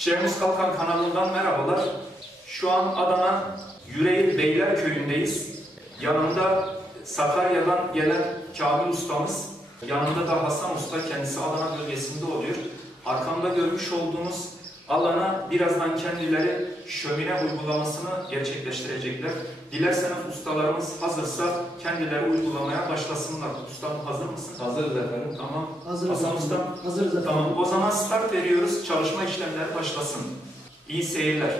Şehmus Kalkan kanalından merhabalar. Şu an Adana Yüreğir Beylerköy'ündeyiz. Yanımda Sakarya'dan gelen Kamil ustamız, yanında da Hasan Usta, kendisi Adana bölgesinde oluyor. Arkamda görmüş olduğunuz alana birazdan kendileri şömine uygulamasını gerçekleştirecekler. Dilerseniz ustalarımız hazırsa kendileri uygulamaya başlasınlar. Ustam hazır mısın? Hazırız efendim. Tamam. Hazırız Hasan efendim. Usta. Hazırız efendim. Tamam. O zaman start veriyoruz. Çalışma işlemleri başlasın. İyi seyirler.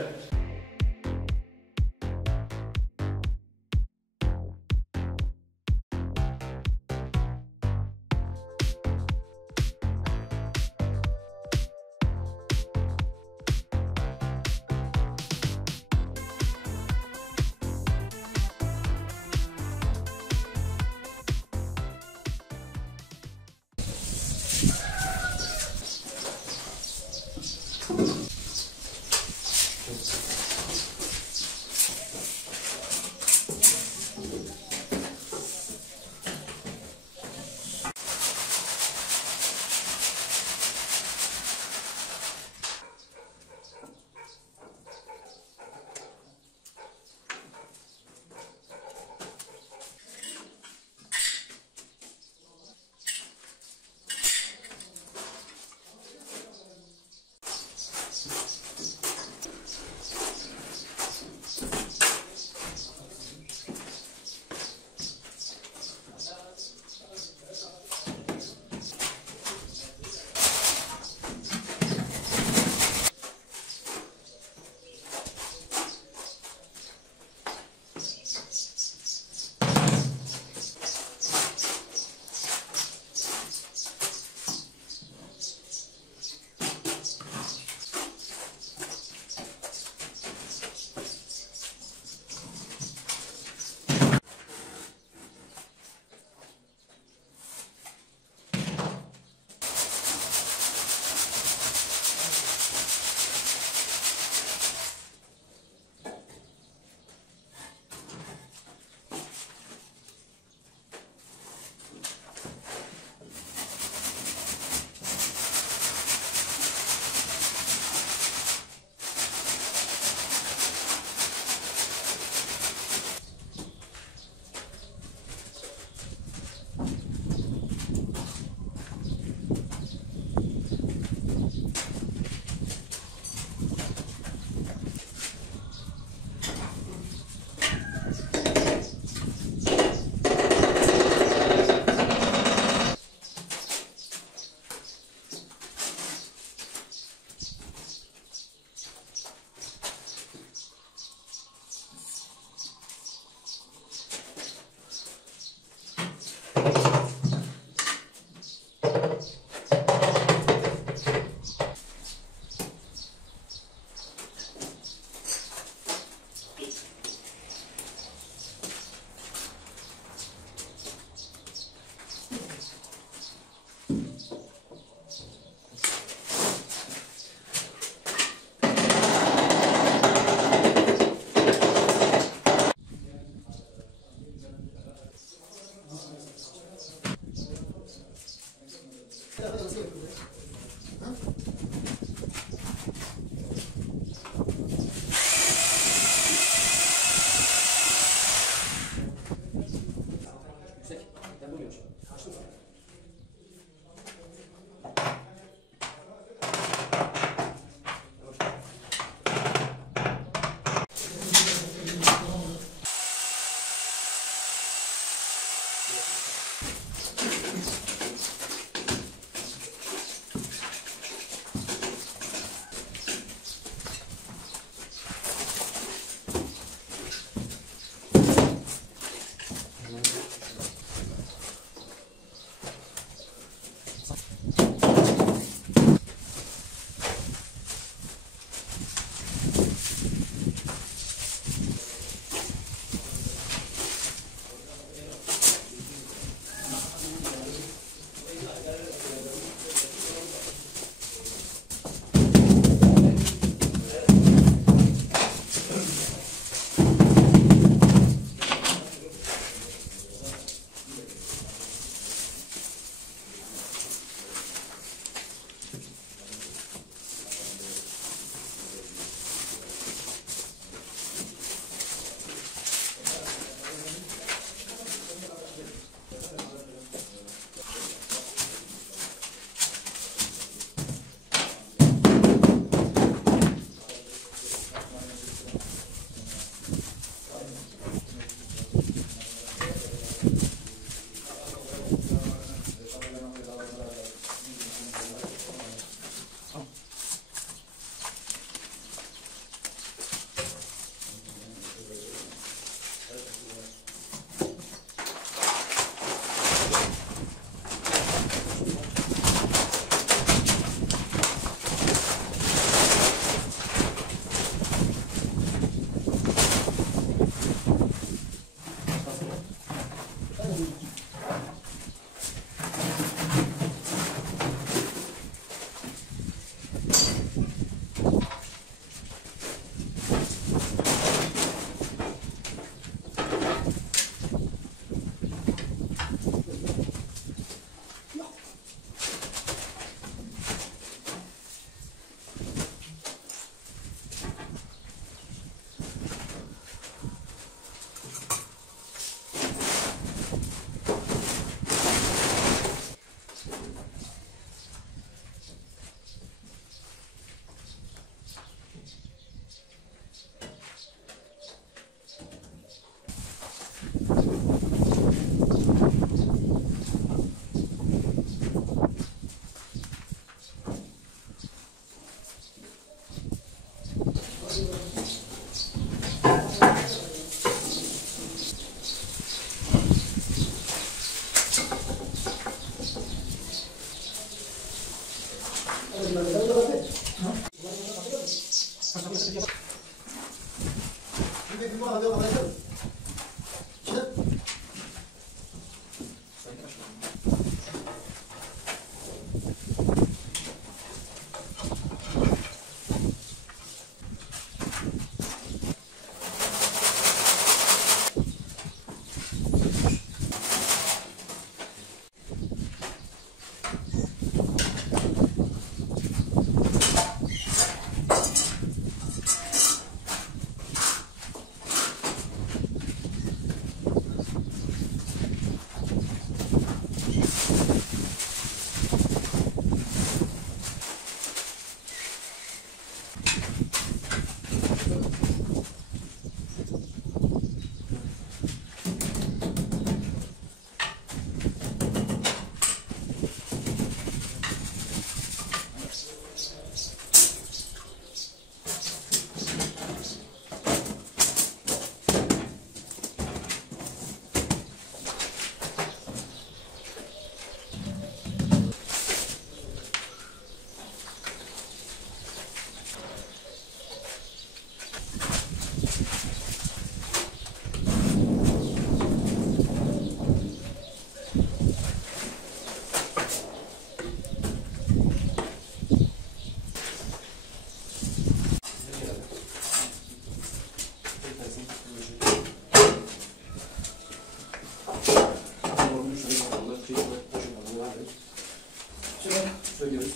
Söylüyoruz.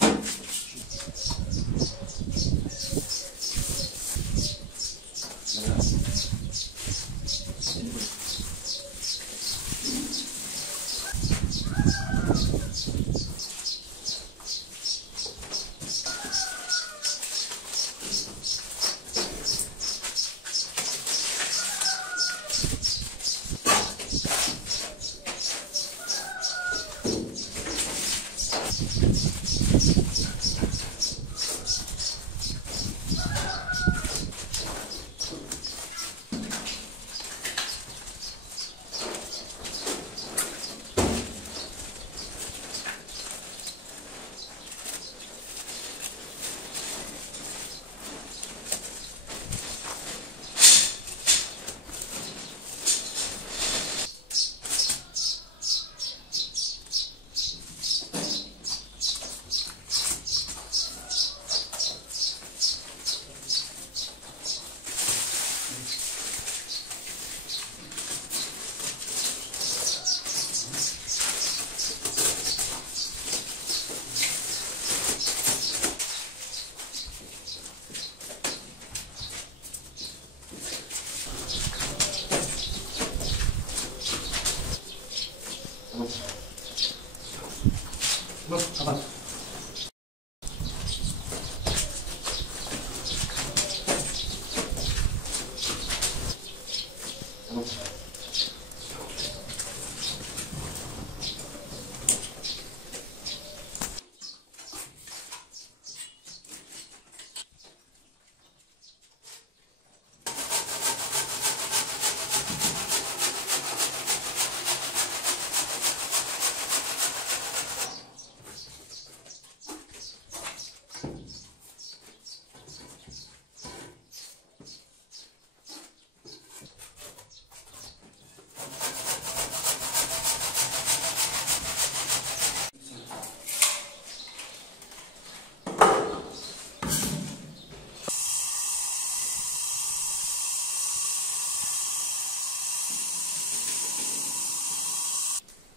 Bak, kapat.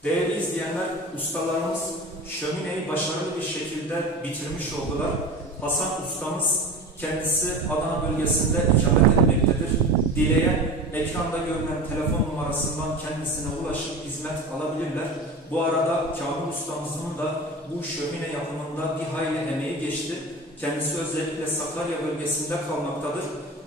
Değerli izleyenler, ustalarımız şömineyi başarılı bir şekilde bitirmiş oldular. Hasan ustamız kendisi Adana bölgesinde ikamet etmektedir. Dileyen ekranda görünen telefon numarasından kendisine ulaşıp hizmet alabilirler. Bu arada Kamil ustamızın da bu şömine yapımında bir hayli emeği geçti. Kendisi özellikle Sakarya bölgesinde kalmaktadır.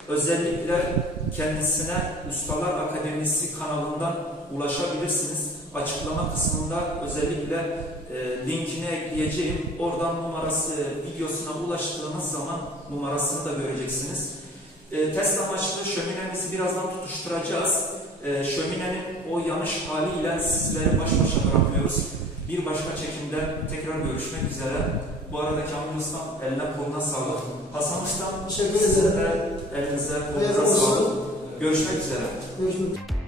Özellikle kendisine Ustalar Akademisi kanalından ulaşabilirsiniz. Açıklama kısmında özellikle linkini ekleyeceğim. Oradan numarası, videosuna ulaştığınız zaman numarasını da göreceksiniz. Test amaçlı şöminemizi birazdan tutuşturacağız. Şöminenin o yanış haliyle sizleri baş başa bırakıyoruz. Bir başka çekimde tekrar görüşmek üzere. Bu arada Kamil Ustam eline koluna sağlık. Hasan Ustam Teşekkür sizin ederim. de elinize Hayırlı kolunuza olsun. sağlık. Görüşmek üzere. Görüşmek üzere.